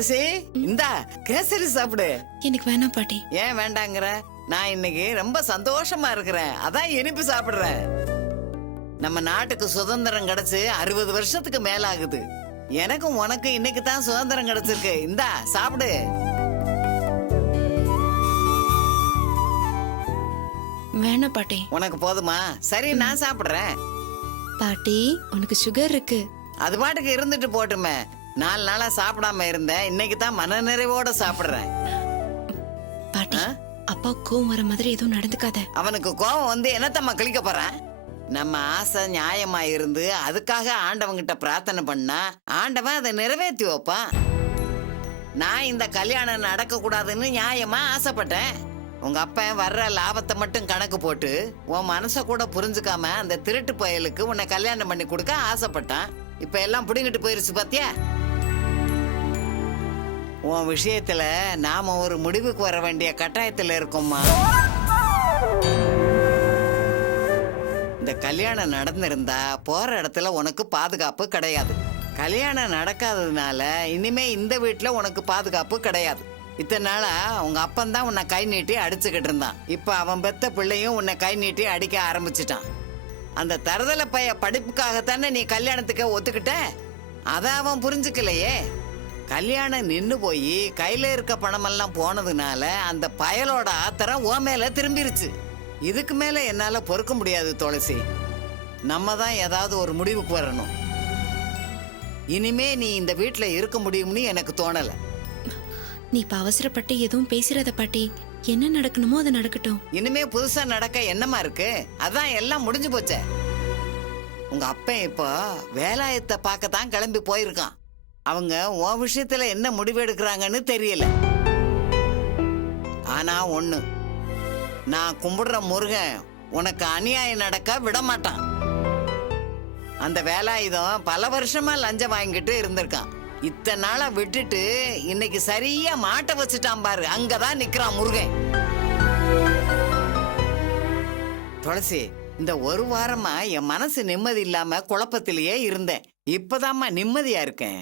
துளசி, இந்தா கேசரி சாப்பிடு. எனக்கு வேணாம் பாட்டி. ஏன் வேண்டாங்கிற? நான் இன்னைக்கு ரொம்ப சந்தோஷமா இருக்கிறேன், அதான் இனிப்பு சாப்பிடுறேன். நம்ம நாட்டுக்கு சுதந்திரம் கிடைச்சு 60 வருஷத்துக்கு மேல ஆகுது. எனக்கும் உனக்கும் இன்னைக்கு தான் சுதந்திரம் கிடைச்சிருக்கு. இந்தா சாப்பிடு. வேணாம் பாட்டி. உனக்கு போதுமா? சரி, நான் சாப்பிடுறேன். பாட்டி, உனக்கு சுகர் இருக்கு. அது பாட்டுக்கு இருந்துட்டு போட்டுமே. 4 நாளா சாப்பிடாம இருந்தேன், இன்னைக்கு தான் மன நிறைவோட சாப்பிடுறேன். பாட்டி, அப்பா கோவம் வர மாதிரி எதுவும் நடந்துக்காத. அவனுக்கு கோபம் வந்து என்னத்தம்மா கிளிக்க போறான்? நம்ம ஆசை நியாயமா இருந்து அதுக்காக ஆண்டவங்கிட்ட பிரார்த்தனை பண்ணா ஆண்டவன் அதை நிறைவேற்றி வைப்பான். நான் இந்த கல்யாணம் நடக்க கூடாதுன்னு நியாயமா ஆசைப்பட்டேன். உங்க அப்பன் வர்ற லாபத்தை மட்டும் கணக்கு போட்டு உன் மனசை கூட புரிஞ்சுக்காம அந்த திருட்டு பயலுக்கு உன்னை கல்யாணம் பண்ணி கொடுக்க ஆசைப்பட்டான். இப்ப எல்லாம் புடிங்கிட்டு போயிருச்சு பாத்தியா? உன் விஷயத்துல நாம ஒரு முடிவுக்கு வர வேண்டிய கட்டாயத்துல இருக்கோம்மா. இந்த கல்யாணம் நடந்திருந்தா போற இடத்துல உனக்கு பாதுகாப்பு கிடையாது. கல்யாணம் நடக்காததுனால இனிமே இந்த வீட்டுல உனக்கு பாதுகாப்பு கிடையாது. இத்தனை நாளா உங்க அப்பன் தான் உன்னை கை நீட்டி அடிச்சுக்கிட்டு இருந்தான். இப்ப அவன் பெத்த பிள்ளையும் உன்னை கை நீட்டி அடிக்க ஆரம்பிச்சிட்டான். அந்த தருதலை பைய படிப்புக்காகத்தானே நீ கல்யாணத்துக்கு ஒத்துக்கிட்ட. அத அவன் புரிஞ்சுக்கலையே. கல்யாணம் நின்னு போய் கையில இருக்க பணமெல்லாம் போனதுனால அந்த பயலோட ஆத்திரம் உன் மேல திரும்பிருச்சு. இதுக்கு மேல என்னால பொறுக்க முடியாது துளசி. நம்ம தான் ஏதாவது ஒரு முடிவுக்கு வரணும். இனிமே நீ இந்த வீட்டுல இருக்க முடியும்னு எனக்கு தோணல. நீ இப்ப அவசரப்பட்டு எதுவும் பேசுறத பாட்டி. என்ன நடக்கணுமோ அது நடக்கட்டும். இனிமே புதுசா நடக்க என்னமா இருக்கு? அதான் எல்லாம் முடிஞ்சு போச்சே. உங்க அப்பன் இப்போ வேலாயத்தை பார்க்கத்தான் கிளம்பி போயிருக்கான். அவங்க உன் விஷயத்துல என்ன முடிவு எடுக்கிறாங்கன்னு தெரியல. ஆனா ஒண்ணு, நான் கும்பிடுற முருகன் உனக்கு அநியாயம் நடக்க விட மாட்டான். அந்த வேலாயுதம் பல வருஷமா லஞ்சம் வாங்கிட்டு இருந்திருக்கான். இத்தனை நாளா விட்டுட்டு இன்னைக்கு சரியா மாட்ட வச்சுட்டான் பாரு. அங்கதான் நிக்கிறான் முருகன். துளசி, இந்த ஒரு வாரமா என் மனசு நிம்மதி இல்லாம குழப்பத்திலேயே இருந்தேன். இப்பதாம்மா நிம்மதியா இருக்கேன்.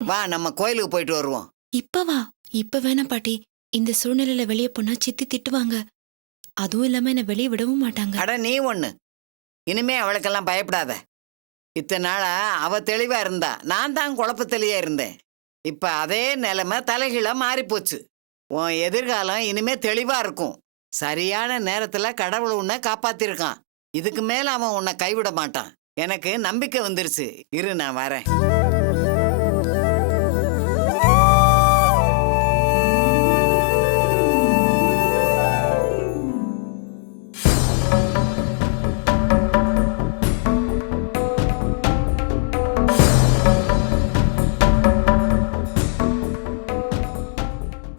வா, நம்ம கோயிலுக்கு போயிட்டு வருவோம். இப்ப வா. இப்ப வேணாம் பாட்டி. இந்த சூழ்நிலையில வெளியே போனா சித்தி திட்டுவாங்க. அதுவும் இல்லாம என்ன வெளியே விடவும் மாட்டாங்க. அட நீ ஒண்ணு, இனிமே அவளுக்கெல்லாம் பயப்படாத. இத்தனை நாளா அவ தெளிவா இருந்தா, நான் தான் குழப்பத்திலேயே இருந்தேன். இப்ப அதே நிலைமை தலைகீழ மாறி போச்சு. உன் எதிர்காலம் இனிமே தெளிவா இருக்கும். சரியான நேரத்துல கடவுள் உன்னை காப்பாத்திருக்கான். இதுக்கு மேல அவன் உன்னை கைவிட மாட்டான். எனக்கு நம்பிக்கை வந்துருச்சு. இரு, நான் வரேன்.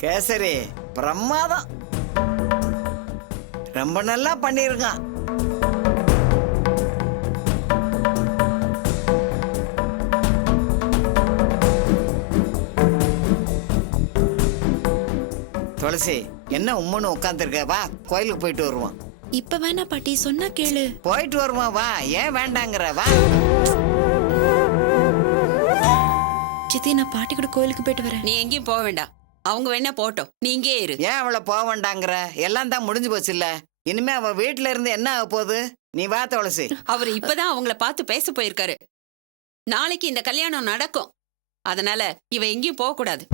கேசரி பிரமாதம், ரொம்ப நல்லா பண்ணிருக்கான். துளசி, என்ன உம்முன்னு உட்காந்துருக்க? வா, கோயிலுக்கு போயிட்டு வருவோம். இப்ப வேணா பாட்டி, சொன்னா கேளு. போயிட்டு வருவோம் வா. ஏன் வேண்டாங்கிற? வா. சித்தி, நான் பாட்டி கூட கோயிலுக்கு போயிட்டு வரேன். நீ எங்கேயும் போக வேண்டாம். அவங்க வேணா போட்டோம், நீ இங்கே இரு. ஏன் அவளை போக வேண்டாங்கிற? எல்லாம் தான் முடிஞ்சு போச்சு இல்ல. இனிமே அவ வீட்டுல இருந்து என்ன ஆக போகுது? நீ வா துளசி. அவர் இப்பதான் அவங்கள பார்த்து பேச போயிருக்காரு. நாளைக்கு இந்த கல்யாணம் நடக்கும். அதனால இவ எங்கேயும் போக கூடாது.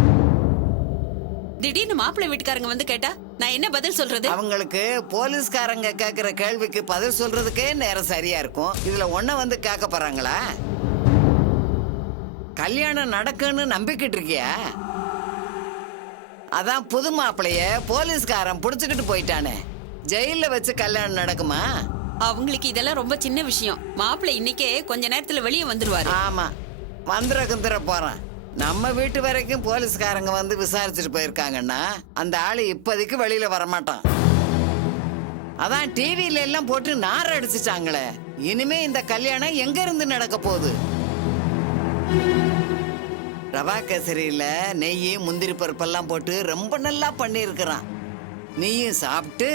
திடீர்னு மாப்பிள்ளை வீட்டுக்காரங்க வந்து கேட்டா நான் என்ன பதில் சொல்றது? அவங்களுக்கு போலீஸ்காரங்க கேக்குற கேள்விக்கு பதில் சொல்றதுக்கே நேரம் சரியா இருக்கும். இதுல ஒன்ன வந்து கேட்க போறாங்களா? கல்யாணம் நடக்குன்னு நம்பிக்கிட்டு இருக்கியா? அதான் புது மாப்பிளைய போலீஸ்காரன் புடிச்சுக்கிட்டு போயிட்டானே. ஜெயில வச்சு கல்யாணம் நடக்குமா? அவங்களுக்கு இதெல்லாம் ரொம்ப சின்ன விஷயம். மாப்பிள்ளை இன்னைக்கே கொஞ்ச நேரத்துல வெளியே வந்துருவாரு. ஆமா, வந்துர குந்துர போறான். நம்ம வீட்டு வரைக்கும் போலீஸ்காரங்க வந்து விசாரிச்சுட்டு போயிருக்காங்கன்னா அந்த ஆளு இப்போதைக்கு வெளியில வரமாட்டான். அதான் டிவியில எல்லாம் போட்டு நார் அடிச்சுட்டாங்களே. இனிமே இந்த கல்யாணம் எங்க இருந்து நடக்க போகுது? ரவா கேசரியில நெய், முந்திரி பருப்பெல்லாம் போட்டு ரொம்ப நல்லா பண்ணியிருக்கிறான். நீயும் சாப்பிட்டு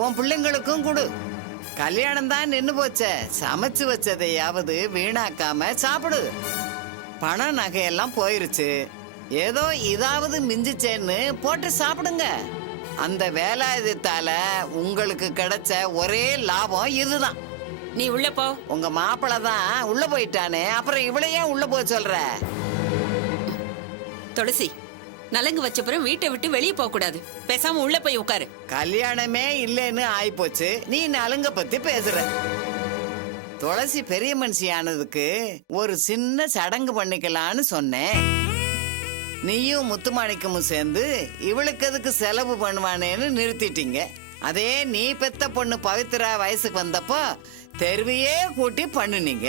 உன் பிள்ளைங்களுக்கும் கொடு. கல்யாணம் தான் நின்னு போச்ச, சமைச்சு வச்சதையாவது வீணாக்காம சாப்பிடு. பணம் நகையெல்லாம் போயிருச்சு. ஏதோ இதாவது மிஞ்சிச்சேன்னு போட்டு சாப்பிடுங்க. அந்த வேலாயுதத்தால உங்களுக்கு கிடைச்ச ஒரே லாபம் இதுதான். நீ உள்ள போ. உங்க மாப்பிள்ள தான் உள்ள போயிட்டானே, அப்புறம் இவளையே உள்ள போக சொல்ற? துளசி, நலங்கு வச்சப்புறம் வீட்டை விட்டு வெளியே போக கூடாது. பேசாம உள்ள போய் உட்காரு. கல்யாணமே இல்லைன்னு ஆயிப்போச்சு, நீ நலுங்க பத்தி பேசுற. துளசி பெரிய மனுஷி ஆனதுக்கு ஒரு சின்ன சடங்கு பண்ணிக்கலான்னு சொன்னேன். நீயும் முத்துமாணிக்கமும் சேர்ந்து இவளுக்கு அதுக்கு செலவு பண்ணுவானேன்னு நிறுத்திட்டீங்க. அதே நீ பெத்த பொண்ணு பவித்ரா வயசுக்கு வந்தப்போ தெருவையே கூட்டி பண்ணுனீங்க.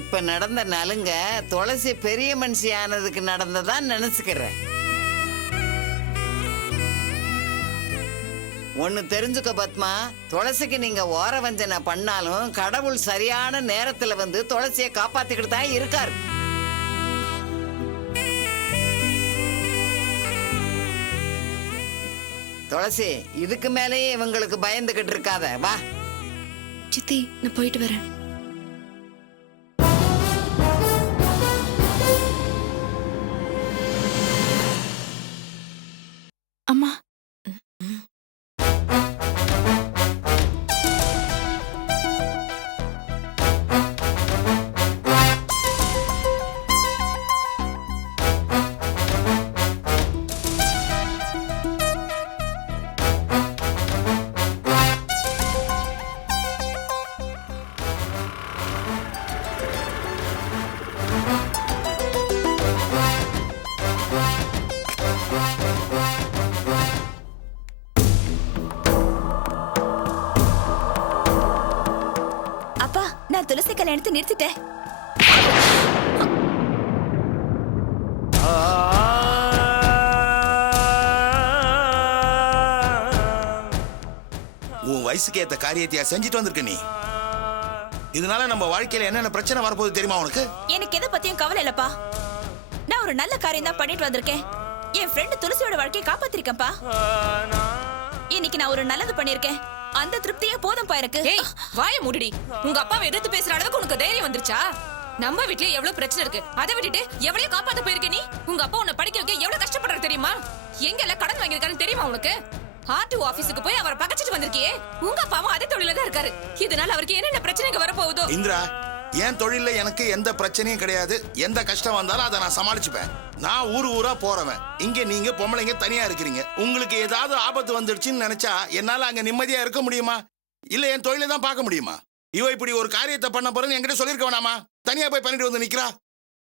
இப்ப நடந்த நலுங்க துளசி பெரிய மனுஷி ஆனதுக்கு நடந்ததா நினைச்சுக்கிறேன். ஒன்னு தெரிஞ்சுக்க பத்மா, துளசிக்கு நீங்க ஓர வஞ்சனை பண்ணாலும் கடவுள் சரியான நேரத்துல வந்து துளசியை காப்பாத்திக்கிட்டு தான் இருக்காரு. துளசி, இதுக்கு மேலேயே இவங்களுக்கு பயந்துகிட்டு இருக்காத, வா. சித்தி, நான் போயிட்டு வரேன். அம்மா, அப்பா, நான் துளசி கல்யாணத்தை நிறுத்திட்டேன். உன் வயசுக்கு ஏத்த காரியத்தையா செஞ்சுட்டு வந்திருக்க நீ. இதனால நம்ம வாழ்க்கையில என்னென்ன பிரச்சனை வரப்போகுது தெரியுமா உனக்கு? எனக்கு எதை பத்தியும் கவலை இல்லப்பா. நான் ஒரு நல்ல காரியம் தான் பண்ணிட்டு வந்திருக்கேன். என் ஃப்ரெண்ட் துளசியோட வாழ்க்கையை காப்பாத்திருக்கேன்ப்பா. இன்னைக்கு நான் ஒரு நல்லது பண்ணிருக்கேன். அந்த திருப்தியே போதும்பா எனக்கு. ஏய், வாயை மூடுடி. உங்க அப்பாவை எதிர்த்து பேசுற அளவுக்கு உனக்கு தைரியம் வந்துருச்சா? நம்ம வீட்லயே எவ்வளவு பிரச்சனை இருக்கு, அதை விட்டுட்டு எவ்வளவு காப்பாத்த போயிருக்க நீ? உங்க அப்பா உன்னை படிக்க வைக்க எவ்வளவு கஷ்டப்படுறாரு தெரியுமா? எங்க எல்லாம் கடன் வாங்கியிருக்காருன்னு தெரியுமா உனக்கு? ஆர்டிஓ ஆபீஸுக்கு போய் அவரை பகச்சிட்டு வந்திருக்கியே. உங்க அப்பாவும் அதே தொழில தான் இருக்காரு. இதனால அவருக்கு என்னென்ன பிரச்சனைங்க வரப்போகுதோ? இந்திரா, என் தொழில எனக்கு எந்த பிரச்சனையும் கிடையாது. எந்த கஷ்டம் வந்தாலும் அதை நான் சமாளிச்சுப்பேன். நான் ஊரா போறவன். இங்க நீங்க பொம்பளைங்க தனியா இருக்கிறீங்க. உங்களுக்கு ஏதாவது ஆபத்து வந்துடுச்சுன்னு நினைச்சா என்னால அங்க நிம்மதியா இருக்க முடியுமா? இல்ல என் தொழிலை தான் பார்க்க முடியுமா? இவ இப்படி ஒரு காரியத்தை பண்ண போறேன்னு என்கிட்ட சொல்லிருக்க வேணாமா? தனியா போய் பண்ணிட்டு வந்து நிக்கிறா.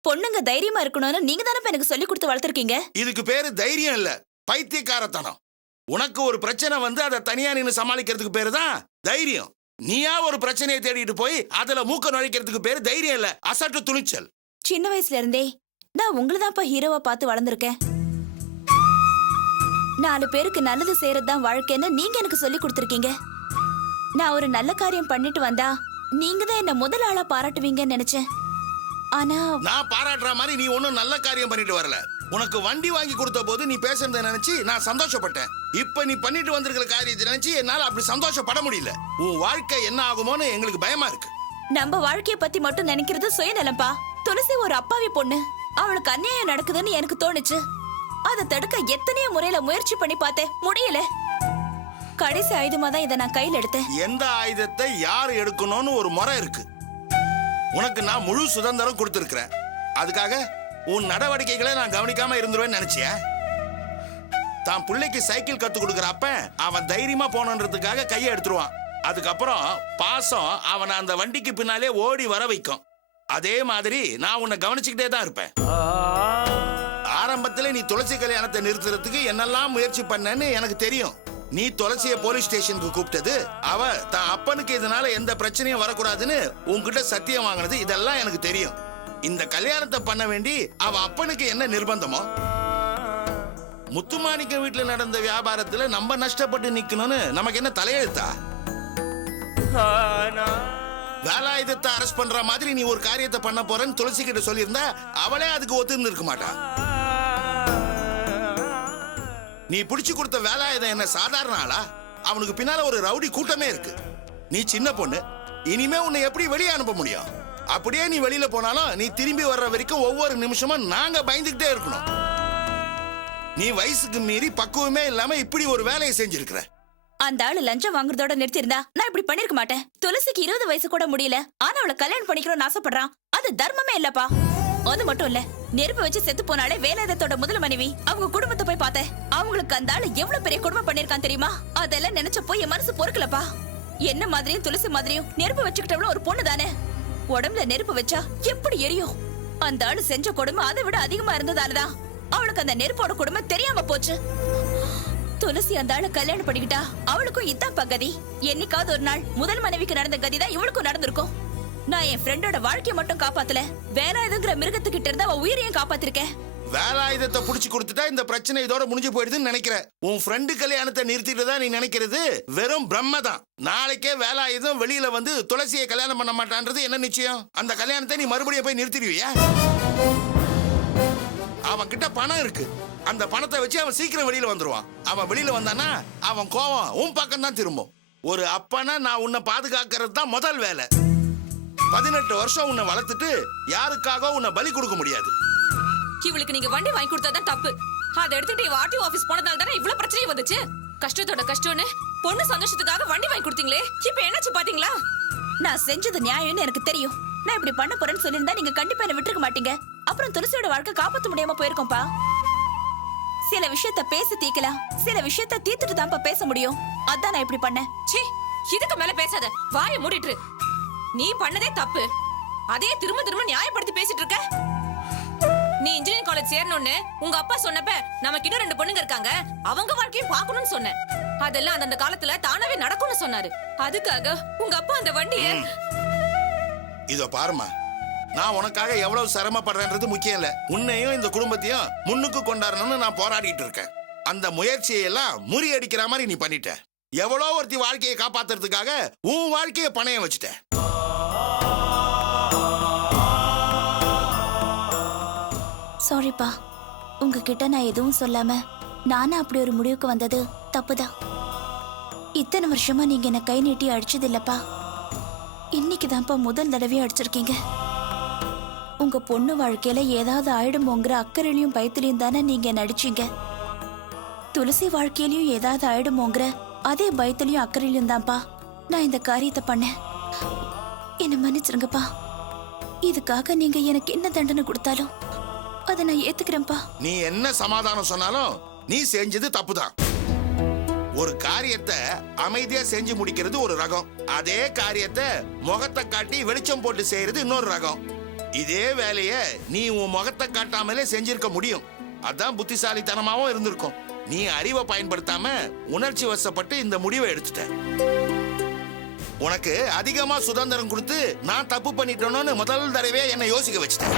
பொண்ணுங்க தைரியமா இருக்கணும்னு நீங்க தானே எனக்கு சொல்லி கொடுத்து வளர்த்திருக்கீங்க. இதுக்கு பேரு தைரியம் இல்ல, பைத்தியக்காரத்தனம். உனக்கு ஒரு பிரச்சனை வந்து அதை தனியா நின்னு சமாளிக்கிறதுக்கு பேரு தான் தைரியம். நீயா ஒரு பிரச்சனையை தேடிட்டு போய் அதுல மூக்க நுழைக்கிறதுக்கு பேரு தைரியம் இல்ல, அசட்டு துணிச்சல். சின்ன வயசுல இருந்தே நான் உங்களதான்ப்பா ஹீரோவா பார்த்து வளர்ந்துருக்கேன். 4 பேருக்கு நல்லது செய்யறதுதான் வாழ்க்கைன்னு நீங்க எனக்கு சொல்லி கொடுத்துருக்கீங்க. நான் ஒரு நல்ல காரியம் பண்ணிட்டு வந்தா நீங்க தான் என்ன முதல் ஆளா பாராட்டுவீங்கன்னு நினைச்சேன். ஆனா நான் பாராட்டுற மாதிரி நீ ஒன்னும் நல்ல காரியம் பண்ணிட்டு வரல. உனக்கு வண்டி வாங்கி கொடுத்த போது நீ பேசுறத நினைச்சு நான் சந்தோஷப்பட்டேன். இப்ப நீ பண்ணிட்டு வந்திருக்கிற காரியத்தை நினைச்சு என்னால அப்படி சந்தோஷப்பட முடியல. உன் வாழ்க்கை என்ன ஆகுமோன்னு எங்களுக்கு பயமா இருக்கு. நம்ம வாழ்க்கைய பத்தி மட்டும் நினைக்கிறது சுயநலம்பா. துளசி ஒரு அப்பாவி பொண்ணு. அவளுக்கு அநியாயம் நடக்குதுன்னு எனக்கு தோணுச்சு. அதை தடுக்க எத்தனையோ முறையில முயற்சி பண்ணி பார்த்தேன், முடியல. கடைசி ஆயுதமா தான் இதை நான் கையில் எடுத்தேன். எந்த ஆயுதத்தை யார் எடுக்கணும்னு ஒரு முறை இருக்கு. உனக்கு நான் முழு சுதந்திரம் கொடுத்திருக்கிறேன். அதுக்காக உன் நடவடிக்கைகளை நான் கவனிக்காம இருந்துருவேன்னு நினைச்சியா? தான் பிள்ளைக்கு சைக்கிள் கத்து கொடுக்கறப்ப அவன் தைரியமா போனன்றதுக்காக கையை எடுத்துருவான். அதுக்கப்புறம் பாசம் அவனை அந்த வண்டிக்கு பின்னாலே ஓடி வர வைக்கும். அதே மாதிரி நான் உன்னை கவனிச்சுக்கிட்டே தான் இருப்பேன். ஆரம்பத்துல நீ துளசி கல்யாணத்தை நிறுத்துறதுக்கு என்னெல்லாம் முயற்சி பண்ணேன்னு எனக்கு தெரியும். நீ துளசிய போலீஸ் ஸ்டேஷனுக்கு கூப்பிட்டது, அவ தான் அப்பனுக்கு இதனால எந்த பிரச்சனையும் வரக்கூடாதுன்னு உன்கிட்ட சத்தியம் வாங்கினது, இதெல்லாம் எனக்கு தெரியும். இந்த கல்யாணத்தை பண்ண வேண்டி அவ அப்பனுக்கு என்ன நிர்பந்தமோ? முத்துமாணிக்க வீட்டுல நடந்த வியாபாரத்துல நம்ம நஷ்டப்பட்டு நிக்கணும்னு நமக்கு என்ன தலையெழுத்தா? வேலாயுதத்தை அரெஸ்ட் பண்ற மாதிரி நீ ஒரு காரியத்தை பண்ண போறேன்னு துளசி கிட்ட சொல்லியிருந்தா அவளே அதுக்கு ஒத்துந்து இருக்க மாட்டா. நீ பிடிச்சு கொடுத்த வேலாயுதம் என்ன சாதாரண ஆளா? அவனுக்கு பின்னால ஒரு ரவுடி கூட்டமே இருக்கு. நீ சின்ன பொண்ணு, இனிமே உன்னை எப்படி வெளியே அனுப்ப முடியும்? அப்படியே நீ வெளியில போனாலும் நீ திரும்பி வர்ற வரைக்கும் ஒவ்வொரு நிமிஷமும் நாங்க பயந்துகிட்டே இருக்கணும். நீ வயசுக்கு மீறி பக்குவமே இல்லாம இப்படி ஒரு வேலையை செஞ்சிருக்கிற. அந்த ஆளு லஞ்சம் வாங்குறதோட நிறுத்திருந்தா நான் இப்படி பண்ணிருக்க மாட்டேன். துளசிக்கு 20 வயசு கூட முடியல, ஆனா அவளை கல்யாணம் பண்ணிக்கணும்னு ஆசைப்படுறான். அது தர்மமே இல்லப்பா. அது மட்டும் இல்ல, நெருப்பு வச்சு செத்து போனாலே வேலாயுதத்தோட முதல் மனைவி. அவங்க குடும்பத்தை போய் பார்த்தேன். அவங்களுக்கு அந்த ஆளு எவ்வளவு பெரிய குடும்பம் பண்ணிருக்கான் தெரியுமா? அதெல்லாம் நினைச்சப்போ என் மனசு பொறுக்கலப்பா. என்ன மாதிரியும் துளசி மாதிரியும் நெருப்பு வச்சுக்கிட்டவளும் ஒரு பொண்ணு தானே. உடம்புல நெருப்பு வச்சா எப்படி எரியும்? அந்த ஆளு செஞ்ச கொடுமை அதை விட அதிகமா இருந்ததாலதான் அவளுக்கு அந்த நெருப்போட கொடுமை தெரியாம போச்சு. துளசி அந்த ஆளு கல்யாணம் பண்ணிக்கிட்டா அவளுக்கும் இதான் பகதி. என்னைக்காவது ஒரு நாள் முதல் மனைவிக்கு நடந்த கதிதான் இவளுக்கும் நடந்திருக்கும். நான் என் ஃப்ரெண்டோட வாழ்க்கையை மட்டும் காப்பாத்தல, வேலாயுதங்கிற மிருகத்துக்கிட்ட இருந்து அவ உயிரையும் காப்பாத்திருக்கேன். வேலாயுதத்தை புடிச்சு கொடுத்துட்டா இந்த பிரச்சனை இதோட முடிஞ்சு போயிடுதுன்னு நினைக்கிற. உன் ஃப்ரெண்டு கல்யாணத்தை நிறுத்திட்டு தான் நீ நினைக்கிறது வெறும் பிரம்ம தான். நாளைக்கே வேலாயுதம் வெளியில வந்து துளசியை கல்யாணம் பண்ண மாட்டான்றது என்ன நிச்சயம்? அந்த கல்யாணத்தை நீ மறுபடியும் போய் நிறுத்திடுவியா? அவன் கிட்ட பணம் இருக்கு. அந்த பணத்தை வச்சு அவன் சீக்கிரம் வெளியில வந்துருவான். அவன் வெளியில வந்தானா அவன் கோவம் உன் பக்கம் தான் திரும்பும். ஒரு அப்பனா நான் உன்னை பாதுகாக்கிறது தான் முதல் வேலை. 18 வருஷம் உன்னை வளர்த்துட்டு யாருக்காக உன்னை பலி கொடுக்க முடியாது. இவளுக்கு நீங்க வண்டி வாங்கி கொடுத்தாதான் தப்பு. அதை எடுத்துட்டு இவ ஆர்டிஓ ஆபீஸ் போனதால தானே இவ்வளவு பிரச்சனை வந்துச்சு. கஷ்டத்தோட கஷ்டம்னு பொண்ணு சந்தோஷத்துக்காக வண்டி வாங்கி கொடுத்தீங்களே, இப்ப என்னாச்சு பாத்தீங்களா? நான் செஞ்சது நியாயம்னு எனக்கு தெரியும். நான் இப்படி பண்ண போறேன்னு சொல்லியிருந்தா நீங்க கண்டிப்பா என்ன விட்டுருக்க மாட்டீங்க. அப்புறம் துளசியோட வாழ்க்கை காப்பாத்த முடியாம போயிருக்கோம்பா. சில விஷயத்த பேசி தீக்கலாம், சில விஷயத்த தீர்த்துட்டு தான்ப்பா பேச முடியும். அதான் நான் இப்படி பண்ணேன். சீ, இதுக்கு மேல பேசாத, வாயை மூடிட்டு. நீ பண்ணதே தப்பு, அதே திரும்ப திரும்ப நியாயப்படுத்தி பேசிட்டு இருக்க. நீ இன்ஜினியரிங் காலேஜ் சேரணும்னு உங்க அப்பா சொன்னப்ப நமக்கு இன்னும் 2 பொண்ணுங்க இருக்காங்க, அவங்க வாழ்க்கையும் பார்க்கணும்னு சொன்னேன். அதெல்லாம் அந்த காலத்துல தானாவே நடக்கும்னு சொன்னாரு. அதுக்காக உங்க அப்பா அந்த வண்டிய. இதோ பாருமா, நான் உனக்காக எவ்வளவு சிரமப்படுறேன்றது முக்கியம் இல்ல. உன்னையும் இந்த குடும்பத்தையும் முன்னுக்கு கொண்டாடணும்னு நான் போராடிட்டு இருக்கேன். அந்த முயற்சியை எல்லாம் முறியடிக்கிற மாதிரி நீ பண்ணிட்ட. எவ்வளோ ஒருத்தி வாழ்க்கையை காப்பாத்துறதுக்காக உன் வாழ்க்கையை பணையம் வச்சுட்ட. சாரிப்பா, உங்ககிட்ட நான் எதுவும் சொல்லாம நானும் அப்படி ஒரு முடிவுக்கு வந்தது தப்புதான். இத்தனை வருஷமா நீங்க என்ன கை நீட்டி அடிச்சது இல்லப்பா. இன்னைக்குதான்ப்பா முதல் தடவையா அடிச்சிருக்கீங்க. உங்க பொண்ணு வாழ்க்கையில ஏதாவது ஆயிடுமோங்கிற அக்கறையிலையும் பயத்திலையும் தானே நீங்க நடிச்சீங்க. துளசி வாழ்க்கையிலயும் ஏதாவது ஆயிடுமோங்கிற அதே பயத்திலையும் அக்கறையிலையும் தான்ப்பா நான் இந்த காரியத்தை பண்ணேன். என்ன மன்னிச்சிருங்கப்பா. இதுக்காக நீங்க எனக்கு என்ன தண்டனை கொடுத்தாலும் அதை நான் ஏத்துக்கிறேன்ப்பா. நீ என்ன சமாதானம் சொன்னாலும் நீ செஞ்சது தப்புதான். ஒரு காரியத்தை அமைதியா செஞ்சு முடிக்கிறது ஒரு ரகம். அதே காரியத்தை முகத்தை காட்டி வெளிச்சம் போட்டு செய்யறது இன்னொரு ரகம். இதே வேலைய நீ உன் முகத்தை காட்டாமலே செஞ்சிருக்க முடியும். அதான் புத்திசாலித்தனமாவும் இருந்திருக்கும். நீ அறிவை பயன்படுத்தாம உணர்ச்சி வசப்பட்டு இந்த முடிவை எடுத்துட்ட. உனக்கு அதிகமா சுதந்திரம் கொடுத்து நான் தப்பு பண்ணிட்டேனோன்னு முதல் தடவை என்னை யோசிக்க வச்சுட்டேன்.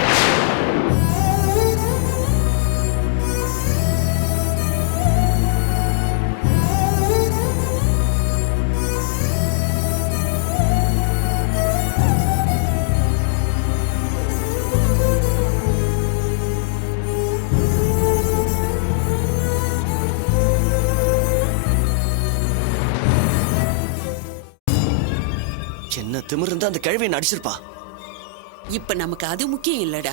என்ன திமிரு இருந்தா அந்த கிழவியை நடிச்சிருப்பா. இப்ப நமக்கு அது முக்கியம் இல்லடா.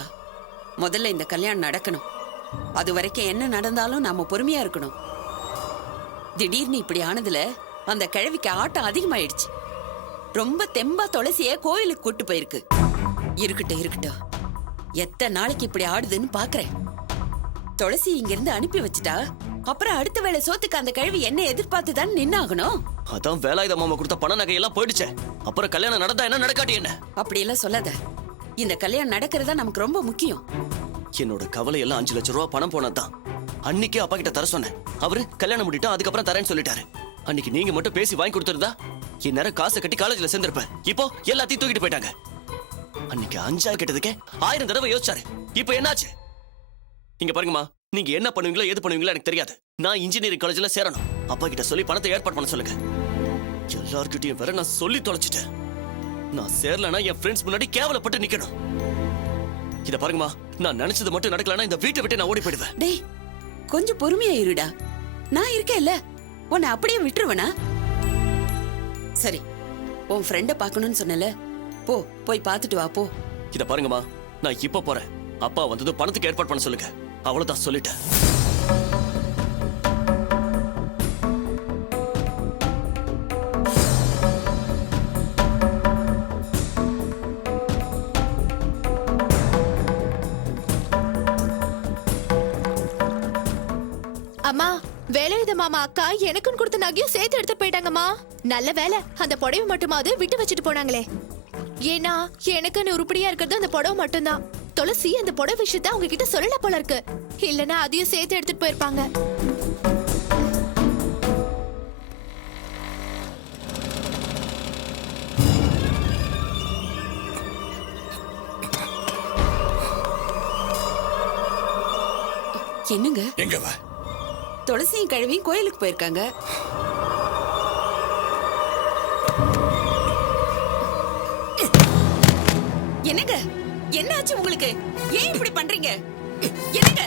முதல்ல இந்த கல்யாணம் நடக்கணும். அது வரைக்கும் என்ன நடந்தாலும் நாம பொறுமையா இருக்கணும். திடீர்னு இப்படி ஆனதுல அந்த கிழவிக்கு ஆட்டம் அதிகமாயிடுச்சு. ரொம்ப தெம்பா துளசிய கோயிலுக்கு கூட்டு போயிருக்கு. இருக்கட்டும் இருக்கட்டும், எத்தனை நாளைக்கு இப்படி ஆடுதுன்னு பாக்குறேன். துளசி இங்க இருந்து அனுப்பி வச்சுட்டா அப்புறம் அடுத்த வேளை சோத்துக்கு அந்த கிழவி என்ன எதிர்பார்த்துதான் நின்னாகணும். அதான் வேலாயுத மாமா கொடுத்த பண நகையெல்லாம் போயிடுச்சே. அப்புறம் கல்யாணம் நடந்தா என்ன நடக்காட்டி என்ன? அப்படி எல்லாம் சொல்லாத. இந்த கல்யாணம் நடக்கிறதா நமக்கு ரொம்ப முக்கியம். என்னோட கவலை எல்லாம் 5 லட்சம் ரூபாய் பணம் போனதான். அன்னைக்கே அப்பா கிட்ட தர சொன்னேன். அவரு கல்யாணம் முடிட்டா அதுக்கப்புறம் தரேன்னு சொல்லிட்டாரு. அன்னைக்கு நீங்க மட்டும் பேசி வாங்கி கொடுத்துருந்தா இந்நேரம் காசை கட்டி காலேஜ்ல சேர்ந்திருப்பேன். இப்போ எல்லாத்தையும் தூக்கிட்டு போயிட்டாங்க. அன்னைக்கு 5 கேட்டதுக்கே 1000 தடவை யோசிச்சாரு. இப்போ என்னாச்சு? இங்க பாருங்கம்மா, நீங்க என்ன பண்ணுவீங்களோ எது பண்ணுவீங்களோ எனக்கு தெரியாது. நான் இன்ஜினியரிங் காலேஜ்ல சேரணும். அப்பா கிட்ட சொல்லி பணத்தை ஏற்பாடு பண்ண சொல்லுங்க. எல்லார்கிட்டயும் வேற நான் சொல்லி தொலைச்சிட்டேன். நான் சேரலனா என் ஃப்ரெண்ட்ஸ் முன்னாடி கேவலப்பட்டு நிக்கணும். இத பாருங்கம்மா, நான் நினைச்சது மட்டும் நடக்கலனா இந்த வீட்டை விட்டு நான் ஓடி போயிடுவேன். டேய், கொஞ்சம் பொறுமையா இருடா. நான் இருக்கேன்ல, உன்னை அப்படியே விட்டுருவனா? சரி, உன் ஃப்ரெண்ட பார்க்கணும்னு சொன்னல, போய் பார்த்துட்டு வா போ. இத பாருங்கம்மா, நான் இப்ப போறேன். அப்பா வந்தது பணத்துக்கு ஏற்பாடு பண்ண சொல்லுங்க. அவ்வளவுதான், சொல்லிட்டேன். அம்மா, வேலையுத மாமா அக்கா எனக்குன்னு கொடுத்த நகையும் சேர்த்து எடுத்துட்டு போயிட்டாங்கம்மா. நல்ல வேலை, அந்த புடவை மட்டுமாவது விட்டு வச்சுட்டு போனாங்களே. ஏன்னா எனக்குன்னு உருப்படியா இருக்கிறது அந்த புடவை மட்டும்தான். துளசி அந்த புடவை விஷயத்த அவங்க கிட்ட சொல்லல போல இருக்கு. இல்லனா அதையும் சேர்த்து எடுத்துட்டு போயிருப்பாங்க. என்னங்க? எங்க வா? துளசியும் கிழவியும் கோயிலுக்கு போயிருக்காங்க. என்னங்க, என்னாச்சு உங்களுக்கு? ஏன் இப்படி பண்றீங்க? என்னங்க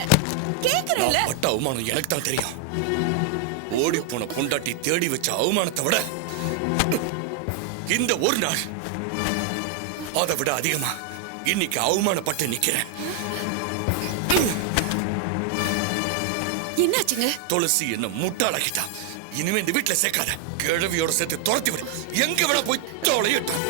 கேக்குறேன்ல? நான் பட்ட அவமானம் எனக்கு தான் தெரியும். ஓடி போன பொண்டாட்டி தேடி வச்ச அவமானத்தை விட இந்த ஒரு நாள் அதை விட அதிகமா இன்னைக்கு அவமானப்பட்டு நிக்கிறேன். என்னாச்சுங்க? துளசி என்ன முட்டாளாக்கிட்டா. இனிமே இந்த வீட்டுல சேர்க்காத. கிழவியோட சேர்த்து துரத்தி விடு. எங்க வேணா போய் தொலையட்டும்.